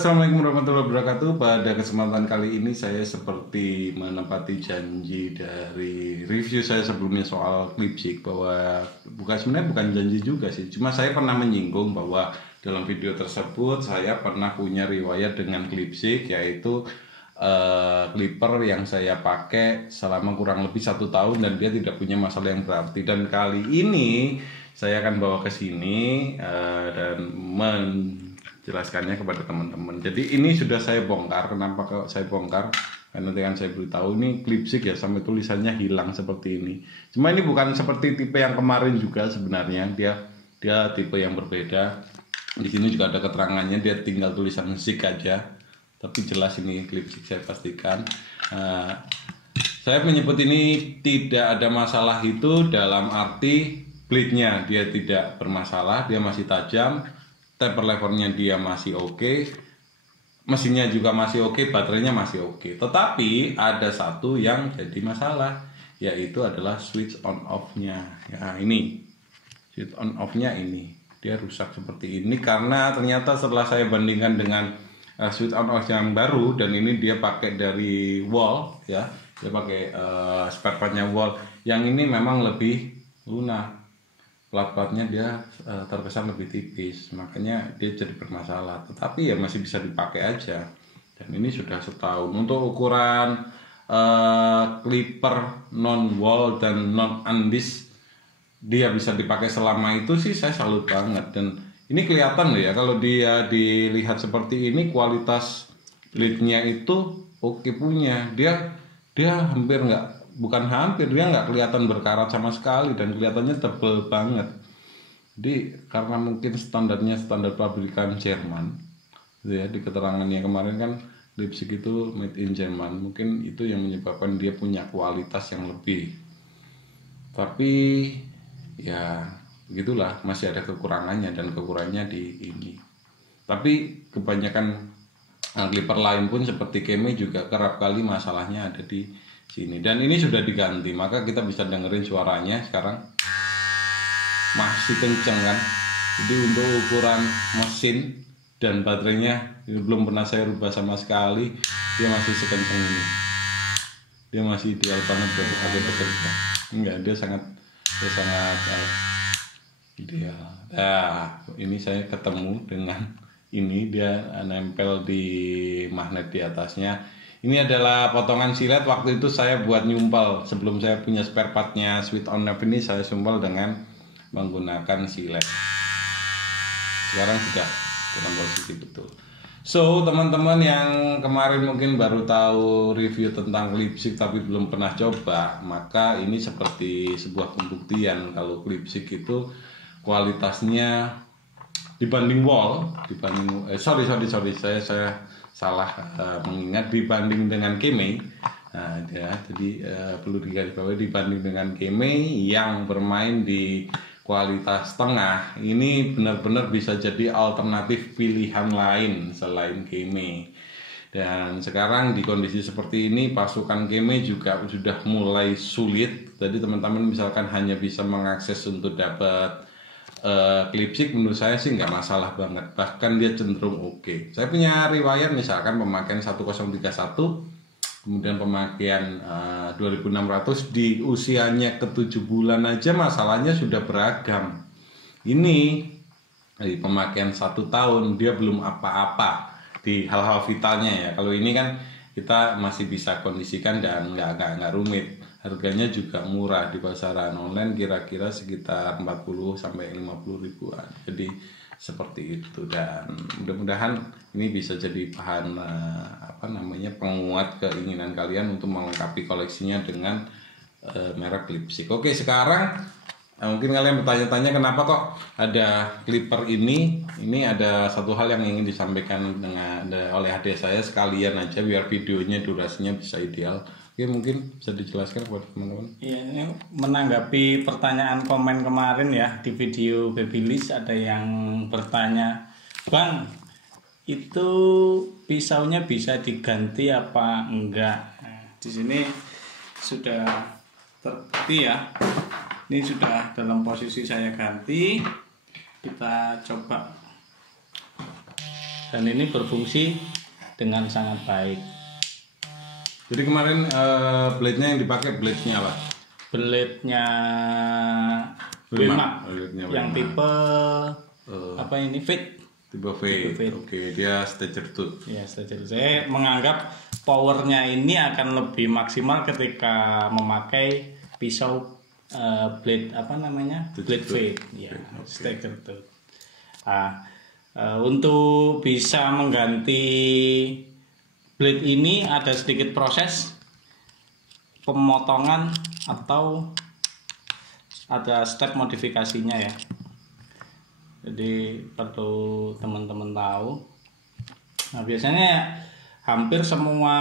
Assalamualaikum warahmatullahi wabarakatuh. Pada kesempatan kali ini saya seperti menepati janji dari review saya sebelumnya soal Clipsik, bahwa sebenarnya bukan janji juga sih, cuma saya pernah menyinggung bahwa dalam video tersebut saya pernah punya riwayat dengan Clipsik, yaitu clipper yang saya pakai selama kurang lebih 1 tahun dan dia tidak punya masalah yang berarti. Dan kali ini saya akan bawa ke sini dan jelaskannya kepada teman-teman. Jadi ini sudah saya bongkar. Kenapa kalau saya bongkar? Karena nanti kan saya beritahu ini Clipsik ya, sampai tulisannya hilang seperti ini. Cuma ini bukan seperti tipe yang kemarin juga sebenarnya. Dia tipe yang berbeda. Di sini juga ada keterangannya, dia tinggal tulisan Zik aja. Tapi jelas ini Clipsik, saya pastikan. Saya menyebut ini tidak ada masalah itu dalam arti blade-nya dia tidak bermasalah, dia masih tajam. Taper levernya dia masih oke, mesinnya juga masih oke, baterainya masih oke. Tetapi ada satu yang jadi masalah, yaitu adalah switch on off-nya. Ya, ini switch on off-nya ini dia rusak seperti ini karena ternyata setelah saya bandingkan dengan switch on off yang baru, dan ini dia pakai dari Wall ya, dia pakai spare part-nya Wall. Yang ini memang lebih lunak, plat-platnya dia terkesan lebih tipis, makanya dia jadi bermasalah. Tetapi ya masih bisa dipakai aja. Dan ini sudah 1 tahun. Untuk ukuran clipper non wall dan non undisc, dia bisa dipakai selama itu sih saya salut banget. Dan ini kelihatan loh ya, kalau dia dilihat seperti ini, kualitas blade-nya itu oke punya. Dia hampir nggak, bukan hampir, dia nggak kelihatan berkarat sama sekali dan kelihatannya tebel banget. Jadi karena mungkin standarnya standar pabrikan Jerman gitu ya, di keterangannya kemarin kan Clipsik itu made in Jerman, mungkin itu yang menyebabkan dia punya kualitas yang lebih. Tapi ya begitulah, masih ada kekurangannya, dan kekurangannya di ini. Tapi kebanyakan clipper lain pun seperti Keme juga kerap kali masalahnya ada di sini. Dan ini sudah diganti, maka kita bisa dengerin suaranya sekarang masih kenceng kan. Jadi untuk ukuran mesin dan baterainya ini belum pernah saya rubah sama sekali, dia masih sekenceng ini. Dia masih ideal banget buat dipakai bekerja. Enggak, dia sangat ideal. Nah, ini saya ketemu dengan ini, dia nempel di magnet di atasnya. Ini adalah potongan silet. Waktu itu saya buat nyumpel, sebelum saya punya spare partnya switch on off ini, saya sumpel dengan menggunakan silet. Sekarang sudah dalam posisi betul. So teman-teman yang kemarin mungkin baru tahu review tentang Clipsik tapi belum pernah coba, maka ini seperti sebuah pembuktian kalau Clipsik itu kualitasnya dibanding Wall, sorry saya salah mengingat, dibanding dengan Keme. Nah, ya, jadi perlu digarisbawahi, dibanding dengan Keme yang bermain di kualitas tengah, ini benar-benar bisa jadi alternatif pilihan lain selain Keme. Dan sekarang di kondisi seperti ini, pasukan Keme juga sudah mulai sulit. Jadi teman-teman misalkan hanya bisa mengakses untuk dapat Clipsik, menurut saya sih nggak masalah banget, bahkan dia cenderung oke. Saya punya riwayat misalkan pemakaian 1031, kemudian pemakaian 2600 di usianya ke-7 bulan aja masalahnya sudah beragam. Ini di pemakaian 1 tahun dia belum apa-apa di hal-hal vitalnya ya. Kalau ini kan kita masih bisa kondisikan dan nggak rumit. Harganya juga murah di pasaran online, kira-kira sekitar 40 sampai 50 ribuan. Jadi seperti itu, dan mudah-mudahan ini bisa jadi bahan penguat keinginan kalian untuk melengkapi koleksinya dengan merek Clipsik. Oke, sekarang mungkin kalian bertanya-tanya kenapa kok ada clipper ini. Ini ada satu hal yang ingin disampaikan oleh adik saya sekalian aja biar videonya durasinya bisa ideal. Oke, mungkin bisa dijelaskan buat teman-teman. Iya, ini menanggapi pertanyaan komen kemarin ya di video Babyliss, ada yang bertanya, Bang, itu pisaunya bisa diganti apa enggak? Nah, di sini sudah terbukti ya. Ini sudah dalam posisi saya ganti. Kita coba. dan ini berfungsi dengan sangat baik. Jadi kemarin blade-nya yang dipakai blade-nya apa? Blade-nya Wema. Wema yang tipe apa ini fit. Tipe V. Oke, dia stager tooth. Ya, saya menganggap powernya ini akan lebih maksimal ketika memakai pisau blade apa namanya? Blade fade. Ya, stager tooth. Untuk bisa mengganti blade ini ada sedikit proses pemotongan atau ada step modifikasinya ya. Jadi perlu teman-teman tahu. Nah, biasanya hampir semua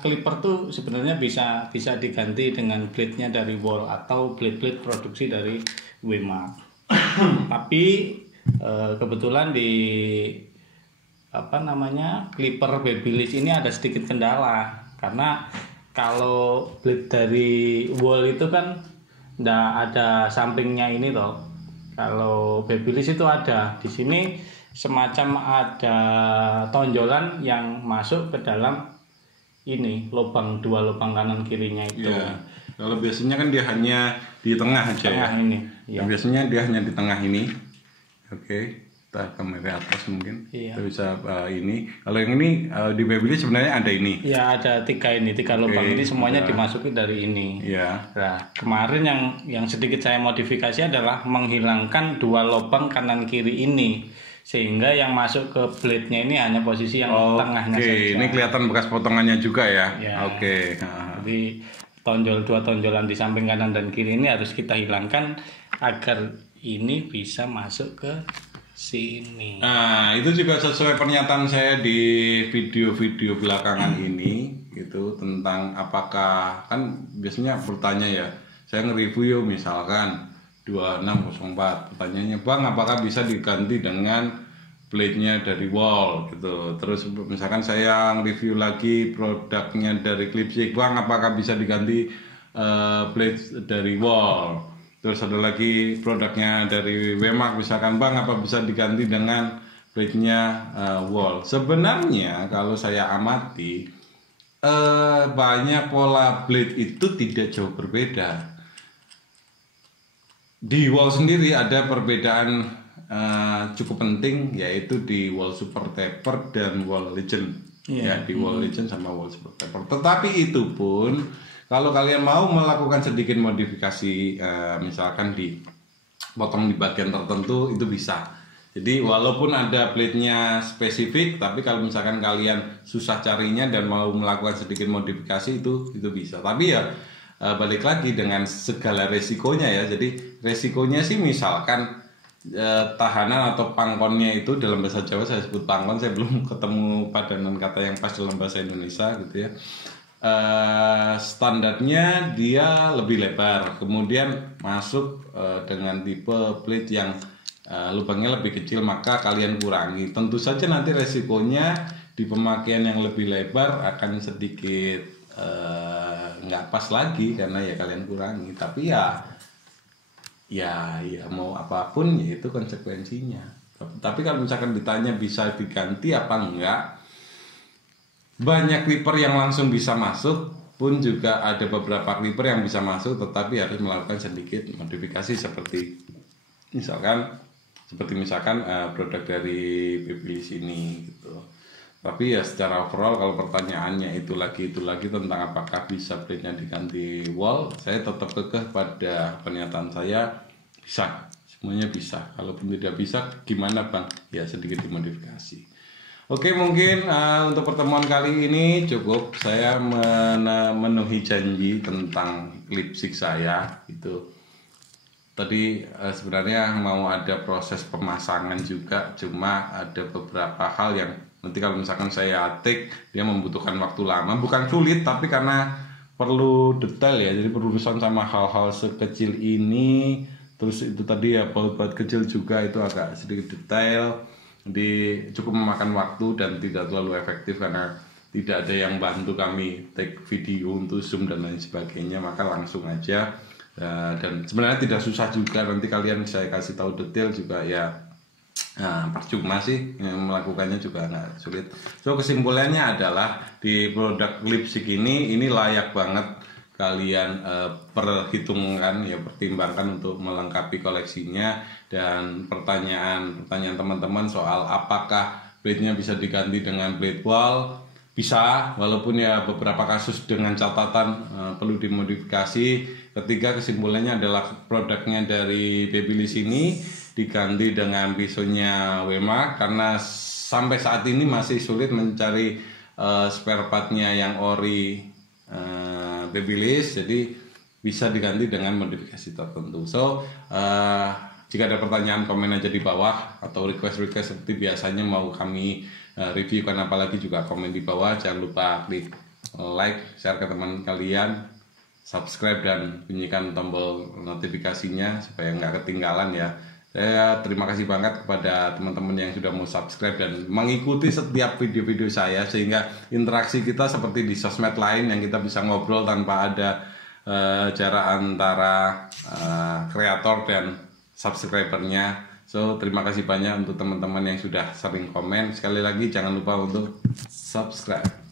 clipper tuh sebenarnya bisa diganti dengan blade-nya dari Wall atau blade produksi dari Wema. Tapi kebetulan di clipper Babyliss ini ada sedikit kendala, karena kalau blade dari Wall itu kan nggak ada sampingnya ini toh. Kalau Babyliss itu ada di sini semacam ada tonjolan yang masuk ke dalam ini dua lubang kanan kirinya itu. Ya. Kalau biasanya kan dia hanya di tengah aja tengah ya. Ini. Ya. Biasanya dia hanya di tengah ini. Oke. Kita kamera atas mungkin. Iya. Kita bisa ini. Kalau yang ini di Babyliss sebenarnya ada ini. Ya, ada tiga lubang ini semuanya dimasuki dari ini. Iya. Nah, kemarin yang sedikit saya modifikasi adalah menghilangkan dua lubang kanan kiri ini, sehingga yang masuk ke blade-nya ini hanya posisi yang tengahnya saja. Oke, ini kelihatan bekas potongannya juga ya. Ya. Oke. Jadi dua tonjolan di samping kanan dan kiri ini harus kita hilangkan agar ini bisa masuk ke sini. Nah, itu juga sesuai pernyataan saya di video-video belakangan ini gitu, tentang apakah, kan biasanya bertanya ya, saya nge-review misalkan 2604, pertanyaannya, Bang, apakah bisa diganti dengan blade-nya dari Wall gitu. Terus misalkan saya nge-review lagi produknya dari Clipsik, Bang, apakah bisa diganti blade dari Wall. Terus ada lagi produknya dari Wema, misalkan, Bang, apa bisa diganti dengan blade-nya Wall. Sebenarnya kalau saya amati banyak pola blade itu tidak jauh berbeda. Di Wall sendiri ada perbedaan cukup penting, yaitu di Wall Super Taper dan Wall Legend. Ya, di Wall Legend sama Wall Super Taper. Tetapi itu pun kalau kalian mau melakukan sedikit modifikasi, misalkan dipotong di bagian tertentu, itu bisa. Jadi walaupun ada blade-nya spesifik, tapi kalau misalkan kalian susah carinya dan mau melakukan sedikit modifikasi, itu bisa. Tapi ya balik lagi dengan segala resikonya ya. Jadi resikonya sih misalkan tahanan atau pangkonnya itu, dalam bahasa Jawa saya sebut pangkon, saya belum ketemu padanan kata yang pas dalam bahasa Indonesia gitu ya. Standarnya dia lebih lebar, kemudian masuk dengan tipe blade yang lubangnya lebih kecil, maka kalian kurangi. Tentu saja nanti resikonya di pemakaian yang lebih lebar akan sedikit nggak pas lagi, karena ya kalian kurangi. Tapi ya mau apapun ya itu konsekuensinya. Tapi kalau misalkan ditanya bisa diganti apa enggak, banyak clipper yang langsung bisa masuk, pun juga ada beberapa clipper yang bisa masuk tetapi harus melakukan sedikit modifikasi seperti misalkan produk dari Babyliss ini gitu. Tapi ya secara overall kalau pertanyaannya itu lagi tentang apakah bisa blade-nya diganti Wall, saya tetap kekeh pada pernyataan saya, bisa, semuanya bisa. Kalaupun tidak bisa, gimana, Bang? Ya sedikit dimodifikasi. Oke, mungkin untuk pertemuan kali ini cukup. Saya memenuhi janji tentang Clipsik saya itu. Tadi sebenarnya mau ada proses pemasangan juga, cuma ada beberapa hal yang nanti kalau misalkan saya atik dia membutuhkan waktu lama. Bukan sulit, tapi karena perlu detail ya, jadi berurusan sama hal-hal sekecil ini. Terus itu tadi ya baut-baut kecil juga itu agak sedikit detail. Jadi cukup memakan waktu dan tidak terlalu efektif karena tidak ada yang bantu kami take video untuk zoom dan lain sebagainya, maka langsung aja. Dan sebenarnya tidak susah juga, nanti kalian saya kasih tahu detail juga ya, Nah, percuma sih melakukannya juga nggak sulit. So kesimpulannya adalah di produk lipstick ini layak banget kalian perhitungkan ya, pertimbangkan untuk melengkapi koleksinya. Dan pertanyaan teman-teman soal apakah blade-nya bisa diganti dengan blade wall, bisa, walaupun ya beberapa kasus dengan catatan perlu dimodifikasi. Ketiga, kesimpulannya adalah produknya dari Babyliss ini diganti dengan pisaunya Wema, karena sampai saat ini masih sulit mencari spare partnya yang ori Babyliss, jadi bisa diganti dengan modifikasi tertentu. So jika ada pertanyaan, komen aja di bawah, atau request seperti biasanya mau kami reviewkan apalagi juga komen di bawah. Jangan lupa klik like, share ke teman kalian, subscribe dan bunyikan tombol notifikasinya supaya nggak ketinggalan ya. Saya terima kasih banget kepada teman-teman yang sudah mau subscribe dan mengikuti setiap video-video saya, sehingga interaksi kita seperti di sosmed lain yang kita bisa ngobrol tanpa ada jarak antara kreator dan subscribernya. So terima kasih banyak untuk teman-teman yang sudah sering komen. Sekali lagi jangan lupa untuk subscribe.